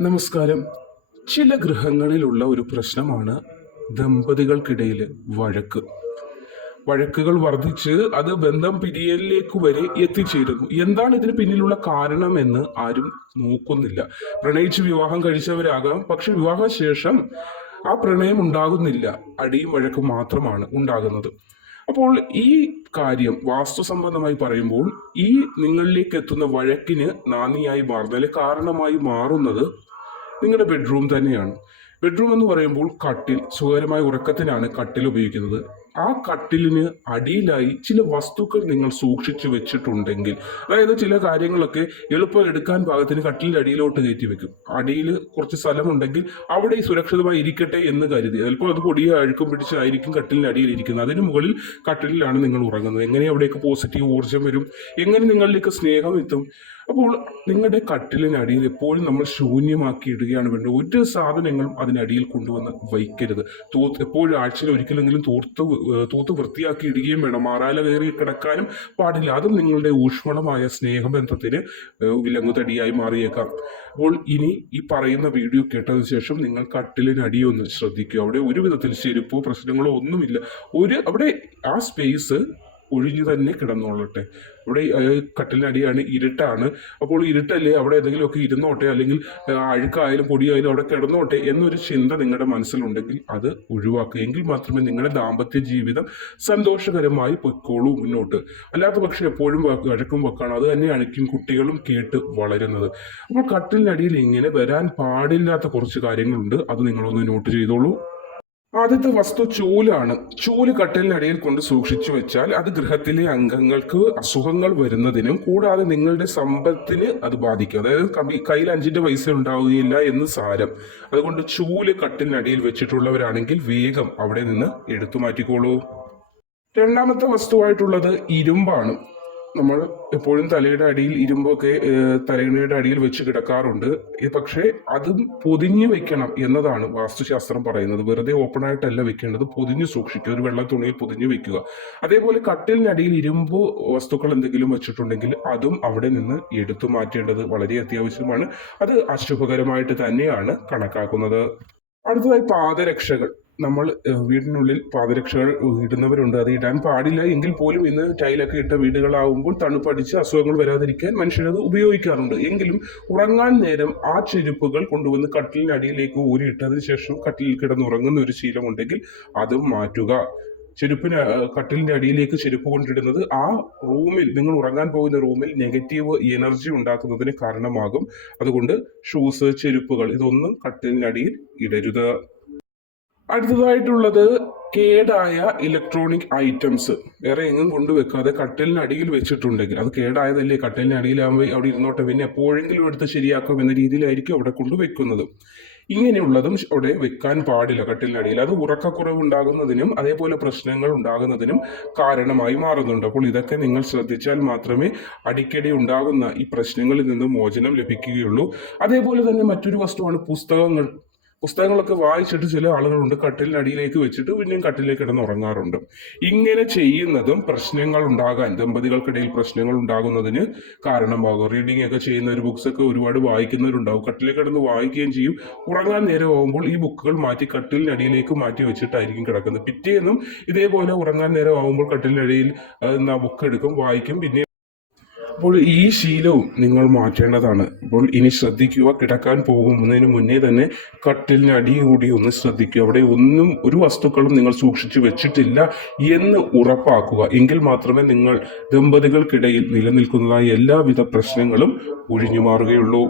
നമസ്കാരം. ചില ഗൃഹങ്ങളിലുള്ള ഒരു പ്രശ്നമാണ് ദമ്പതികൾക്കിടയിൽ വഴക്ക്. വഴക്കുകൾ വർദ്ധിച്ച് അത് ബന്ധം പിരിയലിലേക്ക് വരെ എത്തിച്ചേരുന്നു. എന്താണ് ഇതിന് പിന്നിലുള്ള കാരണമെന്ന് ആരും നോക്കുന്നില്ല. പ്രണയിച്ച് വിവാഹം കഴിച്ചവരാകാം, പക്ഷെ വിവാഹശേഷം ആ പ്രണയം ഉണ്ടാകുന്നില്ല, അടിയും വഴക്കും മാത്രമാണ് ഉണ്ടാകുന്നത്. അപ്പോൾ ഈ കാര്യം വാസ്തുസംബന്ധമായി പറയുമ്പോൾ ഈ നിങ്ങളിലേക്ക് എത്തുന്ന വഴക്കിന് നാന്ദിയായി മാറുന്നത്, അല്ലെങ്കിൽ കാരണമായി മാറുന്നത് നിങ്ങളുടെ ബെഡ്റൂം തന്നെയാണ്. ബെഡ്റൂം എന്ന് പറയുമ്പോൾ കട്ടിൽ, സുഖകരമായ ഉറക്കത്തിനാണ് കട്ടിൽ ഉപയോഗിക്കുന്നത്. ആ കട്ടിലിന് അടിയിലായി ചില വസ്തുക്കൾ നിങ്ങൾ സൂക്ഷിച്ചു വെച്ചിട്ടുണ്ടെങ്കിൽ, അതായത് ചില കാര്യങ്ങളൊക്കെ എളുപ്പം എടുക്കാൻ പാകത്തിന് കട്ടിലിന്റെ അടിയിലോട്ട് കയറ്റി വെക്കും. അടിയിൽ കുറച്ച് സ്ഥലമുണ്ടെങ്കിൽ അവിടെ സുരക്ഷിതമായി ഇരിക്കട്ടെ എന്ന് കരുതി, ചിലപ്പോൾ അത് പൊടിയ അഴുക്കും പിടിച്ചായിരിക്കും കട്ടിലിന്റെ അടിയിൽ ഇരിക്കുന്നത്. അതിന് മുകളിൽ കട്ടിലിലാണ് നിങ്ങൾ ഉറങ്ങുന്നത്. എങ്ങനെ അവിടേക്ക് പോസിറ്റീവ് ഊർജ്ജം വരും? എങ്ങനെ നിങ്ങളിലേക്ക് സ്നേഹം എത്തും? അപ്പോൾ നിങ്ങളുടെ കട്ടിലിനടിയിൽ എപ്പോഴും നമ്മൾ ശൂന്യമാക്കി ഇടുകയാണ് വേണ്ടത്. ഒരു സാധനങ്ങളും അതിനടിയിൽ കൊണ്ടുവന്ന് വയ്ക്കരുത്. എപ്പോഴും ആഴ്ചയിൽ ഒരിക്കലെങ്കിലും തൂത്ത് വൃത്തിയാക്കി ഇടുകയും വേണം. മാറാല കയറി കിടക്കാനും പാടില്ല. അതും നിങ്ങളുടെ ഊഷ്മളമായ സ്നേഹബന്ധത്തിന് വിലങ്ങുതടിയായി മാറിയേക്കാം. അപ്പോൾ ഇനി ഈ പറയുന്ന വീഡിയോ കേട്ടതിന് ശേഷം നിങ്ങൾ കട്ടിലിനടിയൊന്ന് ശ്രദ്ധിക്കുക. അവിടെ ഒരു വിധത്തിൽ ചെരുപ്പോ പ്രശ്നങ്ങളോ ഒന്നുമില്ല. അവിടെ ആ സ്പേസ് ഒഴിഞ്ഞു തന്നെ കിടന്നോളട്ടെ. ഇവിടെ കട്ടിലിനടിയാണ്, ഇരുട്ടാണ്. അപ്പോൾ ഇരുട്ടല്ലേ, അവിടെ ഏതെങ്കിലുമൊക്കെ ഇരുന്നോട്ടെ, അല്ലെങ്കിൽ അഴുക്കായാലും പൊടിയായാലും അവിടെ കിടന്നോട്ടെ എന്നൊരു ചിന്ത നിങ്ങളുടെ മനസ്സിലുണ്ടെങ്കിൽ അത് ഒഴിവാക്കുക. എങ്കിൽ മാത്രമേ നിങ്ങളുടെ ദാമ്പത്യ ജീവിതം സന്തോഷകരമായി പൊയ്ക്കോളൂ മുന്നോട്ട്. അല്ലാത്ത പക്ഷേ എപ്പോഴും വഴക്കും വെക്കാണ്. അത് തന്നെയായിരിക്കും കുട്ടികളും കേട്ട് വളരുന്നത്. അപ്പോൾ കട്ടിലിനടിയിൽ ഇങ്ങനെ വരാൻ പാടില്ലാത്ത കുറച്ച് കാര്യങ്ങളുണ്ട്. അത് നിങ്ങളൊന്ന് നോട്ട് ചെയ്തോളൂ. ആദ്യത്തെ വസ്തു ചൂലാണ്. ചൂല് കട്ടിലിനടിയിൽ കൊണ്ട് സൂക്ഷിച്ചു വെച്ചാൽ അത് ഗൃഹത്തിലെ അംഗങ്ങൾക്ക് അസുഖങ്ങൾ വരുന്നതിനും കൂടാതെ നിങ്ങളുടെ സമ്പത്തിന് അത് ബാധിക്കും. അതായത് കയ്യിൽ 5 പൈസ ഉണ്ടാവുകയില്ല എന്ന് സാരം. അതുകൊണ്ട് ചൂല് കട്ടിലിനടിയിൽ വെച്ചിട്ടുള്ളവരാണെങ്കിൽ വേഗം അവിടെ നിന്ന് എടുത്തു മാറ്റിക്കോളൂ. രണ്ടാമത്തെ വസ്തുവായിട്ടുള്ളത് ഇരുമ്പാണ്. നമ്മൾ എപ്പോഴും തലയുടെ അടിയിൽ ഇരുമ്പൊക്കെ തലയുടെ അടിയിൽ വെച്ച് കിടക്കാറുണ്ട്. പക്ഷേ അതും പൊതിഞ്ഞു വെക്കണം എന്നതാണ് വാസ്തുശാസ്ത്രം പറയുന്നത്. വെറുതെ ഓപ്പൺ ആയിട്ടല്ല വെക്കേണ്ടത്, പൊതിഞ്ഞു സൂക്ഷിക്കുക. ഒരു വെള്ള തുണിയിൽ പൊതിഞ്ഞു വെക്കുക. അതേപോലെ കട്ടിലിനടിയിൽ ഇരുമ്പ് വസ്തുക്കൾ എന്തെങ്കിലും വെച്ചിട്ടുണ്ടെങ്കിൽ അതും അവിടെ നിന്ന് എടുത്തു മാറ്റേണ്ടത് വളരെ അത്യാവശ്യമാണ്. അത് അശുഭകരമായിട്ട് തന്നെയാണ് കണക്കാക്കുന്നത്. അടുത്തതായി പാദരക്ഷകൾ. നമ്മൾ വീടിനുള്ളിൽ പാദരക്ഷകൾ ഇടുന്നവരുണ്ട്. അത് ഇടാൻ പാടില്ല എങ്കിൽ പോലും ഇന്ന് ടൈലൊക്കെ ഇട്ട വീടുകളാവുമ്പോൾ തണുപ്പടിച്ച് അസുഖങ്ങൾ വരാതിരിക്കാൻ മനുഷ്യരത് ഉപയോഗിക്കാറുണ്ട്. എങ്കിലും ഉറങ്ങാൻ നേരം ആ ചെരുപ്പുകൾ കൊണ്ടുവന്ന് കട്ടിലിനടിയിലേക്ക് ഊരിയിട്ടതിന് ശേഷം കട്ടിലിൽ കിടന്നുറങ്ങുന്ന ഒരു ശീലമുണ്ടെങ്കിൽ അതും മാറ്റുക. കട്ടിലിന്റെ അടിയിലേക്ക് ചെരുപ്പ് കൊണ്ടിടുന്നത് ആ റൂമിൽ, നിങ്ങൾ ഉറങ്ങാൻ പോകുന്ന റൂമിൽ നെഗറ്റീവ് എനർജി ഉണ്ടാക്കുന്നതിന് കാരണമാകും. അതുകൊണ്ട് ഷൂസ്, ചെരുപ്പുകൾ ഇതൊന്നും കട്ടിലിനടിയിൽ ഇടരുത്. അടുത്തതായിട്ടുള്ളത് കേടായ ഇലക്ട്രോണിക് ഐറ്റംസ് വേറെ എങ്ങും കൊണ്ടുവെക്കാതെ കട്ടിലിനടിയിൽ വെച്ചിട്ടുണ്ടെങ്കിൽ, അത് കേടായതല്ലേ, കട്ടിലിനടിയിലാകുമ്പോൾ അവിടെ ഇരുന്നോട്ടെ, പിന്നെ എപ്പോഴെങ്കിലും എടുത്ത് ശരിയാക്കും എന്ന രീതിയിലായിരിക്കും അവിടെ കൊണ്ടുവെക്കുന്നത്. ഇങ്ങനെയുള്ളതും അവിടെ വെക്കാൻ പാടില്ല കട്ടിലിനടിയിൽ. അത് ഉറക്കക്കുറവ് ഉണ്ടാകുന്നതിനും അതേപോലെ പ്രശ്നങ്ങൾ ഉണ്ടാകുന്നതിനും കാരണമായി മാറുന്നുണ്ട്. അപ്പോൾ ഇതൊക്കെ നിങ്ങൾ ശ്രദ്ധിച്ചാൽ മാത്രമേ അടിക്കടി ഉണ്ടാകുന്ന ഈ പ്രശ്നങ്ങളിൽ നിന്ന് മോചനം ലഭിക്കുകയുള്ളൂ. അതേപോലെ തന്നെ മറ്റൊരു വസ്തുവാണ് പുസ്തകങ്ങൾ. പുസ്തകങ്ങളൊക്കെ വായിച്ചിട്ട് ചില ആളുകളുണ്ട് കട്ടിലിനടിയിലേക്ക് വെച്ചിട്ട് പിന്നെയും കട്ടിലേക്ക് കിടന്ന് ഉറങ്ങാറുണ്ട്. ഇങ്ങനെ ചെയ്യുന്നതും പ്രശ്നങ്ങൾ ഉണ്ടാകാൻ, ദമ്പതികൾക്കിടയിൽ പ്രശ്നങ്ങൾ ഉണ്ടാകുന്നതിന് കാരണമാകും. റീഡിംഗ് ഒക്കെ ചെയ്യുന്നവർ, ബുക്സ് ഒക്കെ ഒരുപാട് വായിക്കുന്നവരുണ്ടാവും. കട്ടിലേക്ക് കിടന്ന് വായിക്കുകയും ചെയ്യും. ഉറങ്ങാൻ നേരമാകുമ്പോൾ ഈ ബുക്കുകൾ മാറ്റി കട്ടിലിനടിയിലേക്ക് മാറ്റി വെച്ചിട്ടായിരിക്കും കിടക്കുന്നത്. പിറ്റേന്നും ഇതേപോലെ ഉറങ്ങാൻ നേരമാകുമ്പോൾ കട്ടിലിനടിയിൽ ബുക്ക് എടുക്കും, വായിക്കും. പിന്നെ അപ്പോൾ ഈ ശീലവും നിങ്ങൾ മാറ്റേണ്ടതാണ്. അപ്പോൾ ഇനി ശ്രദ്ധിക്കുക, കിടക്കാൻ പോകുന്നതിന് മുന്നേ തന്നെ കട്ടിലിന് കൂടി ഒന്ന് ശ്രദ്ധിക്കുക. അവിടെ ഒരു വസ്തുക്കളും നിങ്ങൾ സൂക്ഷിച്ചു വെച്ചിട്ടില്ല എന്ന് ഉറപ്പാക്കുക. എങ്കിൽ മാത്രമേ നിങ്ങൾ ദമ്പതികൾക്കിടയിൽ നിലനിൽക്കുന്നതായ എല്ലാവിധ പ്രശ്നങ്ങളും ഒഴിഞ്ഞു മാറുകയുള്ളൂ.